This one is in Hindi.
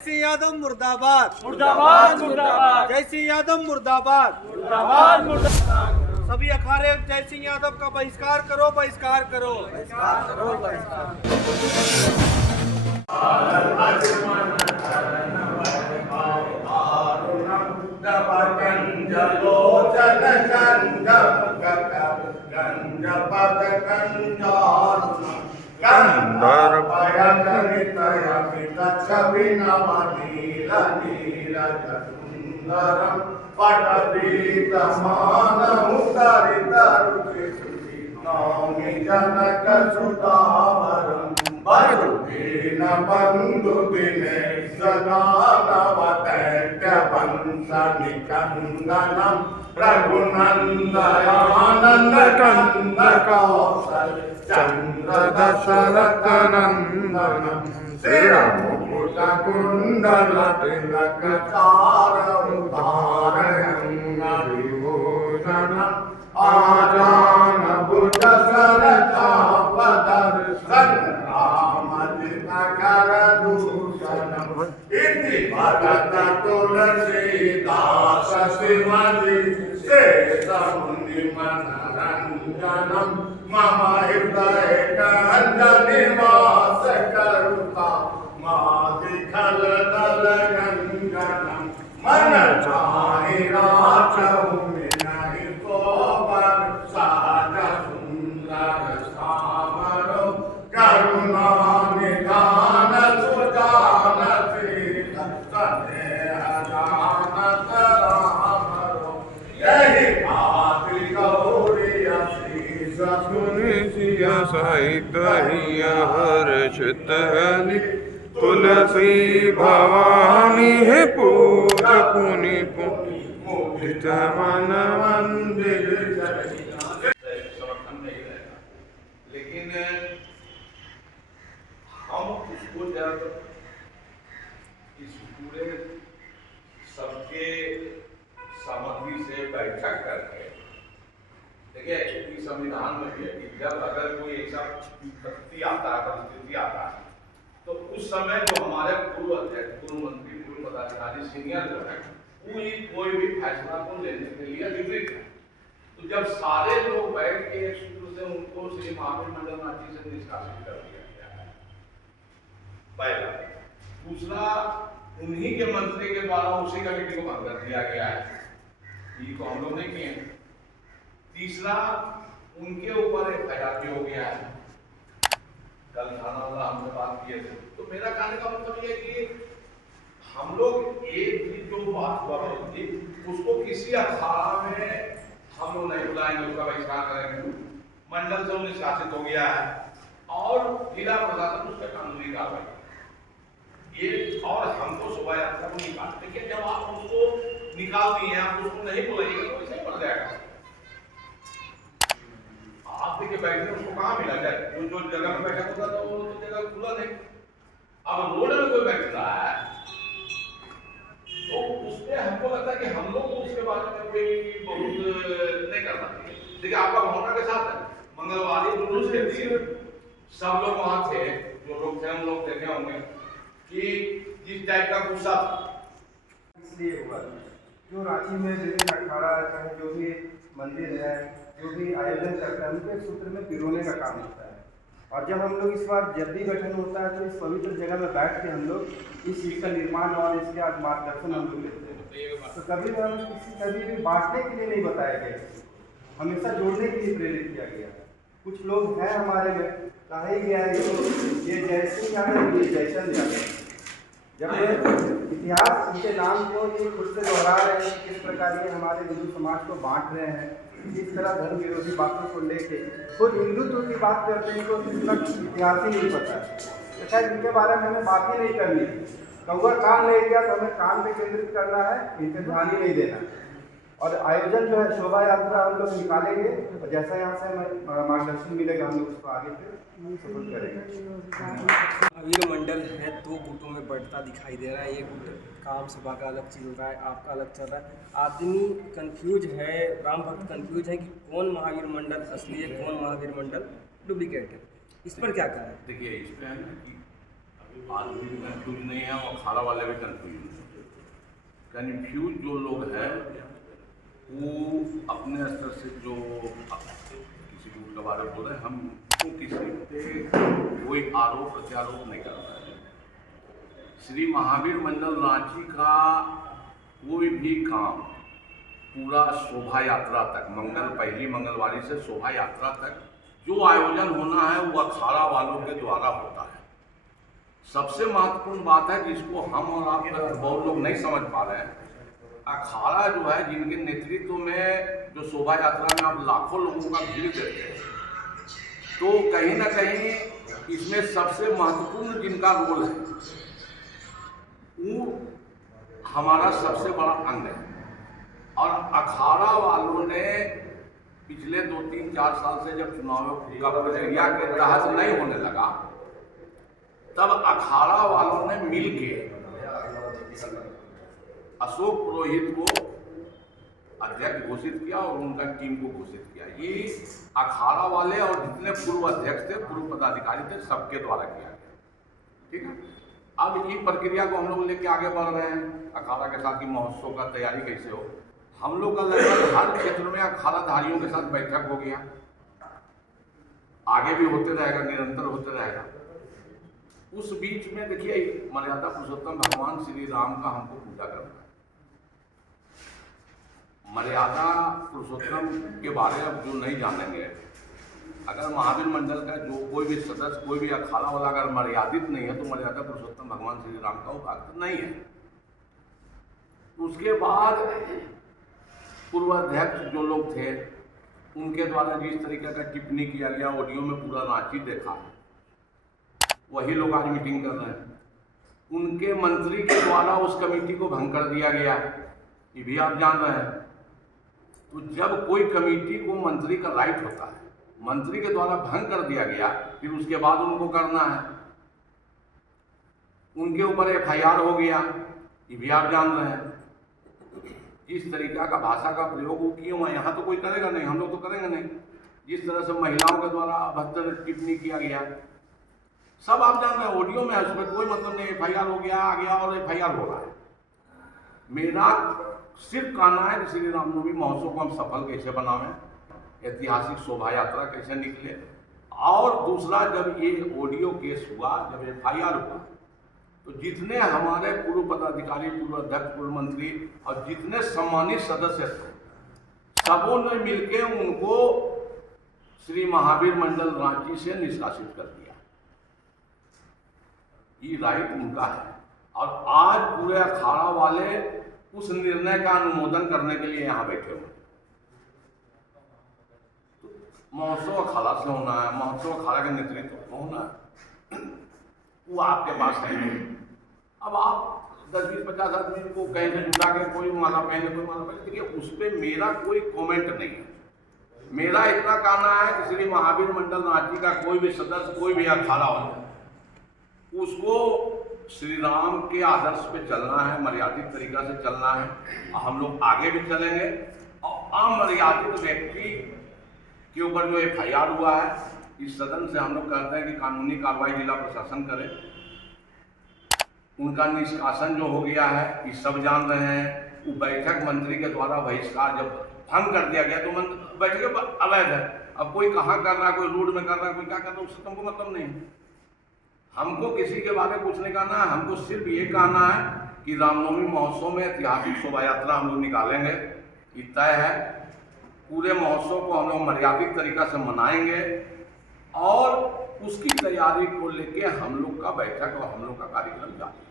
जय यादव मुर्दाबाद मुर्दाबाद मुर्दाबाद जय सिंह यादव मुर्दाबाद मुर्दाबाद मुर्दाबाद। सभी अखाड़े जय सिंह यादव का बहिष्कार करो बहिष्कार करो जनक सुतावरम बरुदीन बंधु दिने सदा नवदैत्य वंश निकंदनम रघुनंदयानंद कंद कौशल चंद्र दशरथ नंदनम श्रीमुकुट कुंडल तिलक चारुधारयं विभूषणम् आजान बुध सरचापदर्शन रामजिनकर दूषणम् इति भरत तुलसीदास शिवजी शेषमुनि मनरंजनम् मम हृदय निवास करुता मादिखल दल गंगनम् मन चाहि राचहु मिनहि सोबर सहज सुंदर सामरो करुणा निधान सुजान शील स्नेह जानत रामरो यही भाति गौरी असीस सुनिशिय सहित हर्षित तुलसी भवानी है पूज पुनि मुदित मन मंदिर। समर्थन नहीं रहेगा, लेकिन हम उसको जब इस पूरे सबके सामग्री से बैठक करके देखिए कि संविधान में भी है कि जब अगर कोई ऐसा विपत्ति आता है परिस्थिति आता है तो उस समय जो हमारे पूर्व अध्यक्ष पूर्व मंत्री पूर्व पदाधिकारी सीनियर जो है कोई भी फैसला को लेने के लिए अधिकृत है। तो जब सारे लोग बैठ के एक सूत्र से उनको श्री महावीर मंडल नाची से निष्कासित कर दिया गया है पहला। दूसरा, उन्हीं के मंत्री के द्वारा उसी कमेटी को बंद कर दिया गया है, ये तो हम लोग नहीं किए। तीसरा, उनके ऊपर FIR भी हो गया है, कल थाना वाला हमसे बात किए थे। तो मेरा कहने का मतलब ये कि हम लोग एक भी जो बात हुआ थी उसको किसी अखाड़ा में हम लोग नहीं बुलाएंगे, उसका बहिष्कार करेंगे। मंडल से निष्कासित हो गया है और जिला प्रशासन उस पर कानूनी कार्रवाई ये, और हमको शोभा यात्रा को निकाल। देखिए जब आप उसको निकाल दिए आप उसको नहीं बुलाइएगा तो ऐसे ही पड़ जाएगा। आप देखिए बैठने उसको कहाँ मिला जाए, जो जगह में बैठा होगा तो जगह खुला नहीं। अब रोड में कोई बैठ रहा है तो उसमें हमको लगता है कि हम लोग उसके बारे में कोई बहुत नहीं करना चाहिए। देखिए आपका भावना के साथ है, मंगलवार जुलूस के दिन सब लोग वहां थे, जो लोग थे हम लोग देखे होंगे कि जिस टाइप का गुस्सा था। इसलिए हुआ जो रांची में विभिन्न अखाड़ा चाहे जो भी मंदिर है जो भी आयोजन करता है उनके सूत्र में पिरोने का काम होता है। और जब हम लोग इस बार जब भी गठन होता है तो इस पवित्र जगह में बैठ के हम लोग इस चीज़ का निर्माण और इसके मार्गदर्शन हम लोग लेते हैं। तो कभी भी हम कभी भी बांटने के लिए नहीं बताया गया, हमेशा जोड़ने के लिए प्रेरित किया गया। कुछ लोग हैं हमारे में कहा ही गया है ये जय सिंह यादव ये जयचंद यादव, जब इतिहास इनके नाम को ये खुद से दोहरा रहे हैं, किस प्रकार ये हमारे हिंदू समाज को बांट रहे हैं, इस तरह धर्म विरोधी बातों को लेके खुद हिंदुत्व की बात करते हैं तो इतना इतिहास ही नहीं पता है। तो शायद इनके बारे में हमें बात ही नहीं करनी, कौवा कान ले गया तो हमें कान पे केंद्रित करना है, इन पर ध्यान ही नहीं देना। और आयोजन जो है शोभा यात्रा हम लोग निकालेंगे और जैसा यहाँ से हमें मार्गदर्शन मिलेगा हम लोग उसको आगे फिर सफल करेंगे। महावीर मंडल है 2 गुटों में बढ़ता दिखाई दे रहा है। एक गुट काम सभा का अलग चल रहा है, आपका अलग चल रहा है। आदमी कंफ्यूज है, राम भक्त कंफ्यूज है कि कौन महावीर मंडल असली है, कौन महावीर मंडल डुप्लीकेट है। इस पर क्या कहा है? देखिए इसमें है ना कि अभी आदमी भी कंफ्यूज नहीं है और अखाड़ा वाले भी कंफ्यूज नहीं है। कंफ्यूज जो लोग हैं वो अपने स्तर से जो किसी गुट के बारे में बोल रहे हैं, हम किसी पे कोई आरोप प्रत्यारोप नहीं कर रहे हैं। श्री महावीर मंडल रांची का कोई भी काम पूरा शोभा यात्रा तक, पहली मंगलवारी से शोभा यात्रा तक जो आयोजन होना है वो अखाड़ा वालों के द्वारा होता है। सबसे महत्वपूर्ण बात है जिसको हम और आप बहुत लोग नहीं समझ पा रहे हैं, अखाड़ा जो है जिनके नेतृत्व में जो शोभा यात्रा में आप लाखों लोगों का भीड़ देते हैं, तो कहीं ना कहीं इसमें सबसे महत्वपूर्ण जिनका रोल है वो हमारा सबसे बड़ा अंग है। और अखाड़ा वालों ने पिछले 2-3-4 साल से जब चुनाव का प्रक्रिया के तहत नहीं होने लगा, तब अखाड़ा वालों ने मिलके अशोक पुरोहित को अध्यक्ष घोषित किया और उनका टीम को घोषित किया। ये अखाड़ा वाले और जितने पूर्व अध्यक्ष थे, पूर्व पदाधिकारी थे, सबके द्वारा किया गया। ठीक है, अब ये प्रक्रिया को हम लोग लेके आगे बढ़ रहे हैं। अखाड़ा के साथ ही महोत्सव का तैयारी कैसे हो, हम लोग का लगभग हर क्षेत्र में अखाड़ाधारियों के साथ बैठक हो गया, आगे भी होते रहेगा, निरंतर होते रहेगा। उस बीच में देखिए मर्यादा पुरुषोत्तम भगवान श्री राम का हमको पूजा करना है। मर्यादा पुरुषोत्तम के बारे में जो नहीं जानेंगे, अगर महावीर मंडल का जो कोई भी सदस्य, कोई भी अखाड़ा वाला अगर मर्यादित नहीं है तो मर्यादा पुरुषोत्तम भगवान श्री राम का वो भक्त नहीं है। उसके बाद पूर्व अध्यक्ष जो लोग थे उनके द्वारा जिस तरीके का टिप्पणी किया गया, ऑडियो में पूरा रांची देखा है, वही लोग आज मीटिंग कर रहे हैं। उनके मंत्री के द्वारा उस कमेटी को भंग कर दिया गया, ये भी आप जान रहे हैं। तो जब कोई कमेटी को मंत्री का राइट होता है, मंत्री के द्वारा भंग कर दिया गया, फिर उसके बाद उनको करना है, उनके ऊपर FIR हो गया, ये भी आप जान रहे हैं। जिस तरीका का भाषा का प्रयोग वो किए हुआ, यहाँ तो कोई करेगा नहीं, हम लोग तो करेंगे नहीं। जिस तरह से महिलाओं के द्वारा अभद्र टिप्पणी किया गया, सब आप जान रहे हैं, ऑडियो में है, उसमें कोई मतलब नहीं। FIR हो गया, आ गया और FIR हो रहा है। मेरा सिर्फ कहना है कि श्री रामनवमी महोत्सव को हम सफल कैसे बनावें, ऐतिहासिक शोभा यात्रा कैसे निकले, और दूसरा जब ये ऑडियो केस हुआ, जब FIR हुआ, तो जितने हमारे पूर्व पदाधिकारी, पूर्व अध्यक्ष, पूर्व मंत्री और जितने सम्मानित सदस्य थे, सबों ने मिलकर उनको श्री महावीर मंडल रांची से निष्कासित कर दिया। ये राइट उनका है, और आज पूरे अखाड़ा वाले उस निर्णय का अनुमोदन करने के लिए यहाँ बैठे हुए। तो महोत्सव अखाड़ा से होना है, महोत्सव अखाड़ा के नेतृत्व में होना है, वो आपके पास है। अब आप 10-20-50 आदमी को कहीं से जुटा के कोई माला पहने, कोई माला पहने, देखिए उस पर मेरा कोई कमेंट नहीं है। मेरा इतना कहना है कि श्री महावीर मंडल रांची का कोई भी सदस्य, कोई भी अखाड़ा हो, उसको श्री राम के आदर्श पे चलना है, मर्यादित तरीका से चलना है, और हम लोग आगे भी चलेंगे। और अमर्यादित व्यक्ति के ऊपर जो FIR हुआ है, इस सदन से हम लोग कहते हैं कि कानूनी कार्रवाई जिला प्रशासन करे। उनका निष्कासन जो हो गया है, ये सब जान रहे हैं। वो बैठक मंत्री के द्वारा बहिष्कार जब भंग कर दिया गया, तो बैठक अवैध है। अब कोई कहाँ कर रहा है, कोई रोड में कर रहा है, कोई क्या कर रहा है, उससे तुमको मतलब नहीं। हमको किसी के बारे में कुछ नहीं कहना है, हमको सिर्फ ये कहना है कि रामनवमी महोत्सव में ऐतिहासिक शोभा यात्रा हम लोग निकालेंगे, ये तय है। पूरे महोत्सव को हम लोग मर्यादित तरीका से मनाएंगे, और उसकी तैयारी को लेके हम लोग का बैठक और हम लोग का कार्यक्रम जारी है।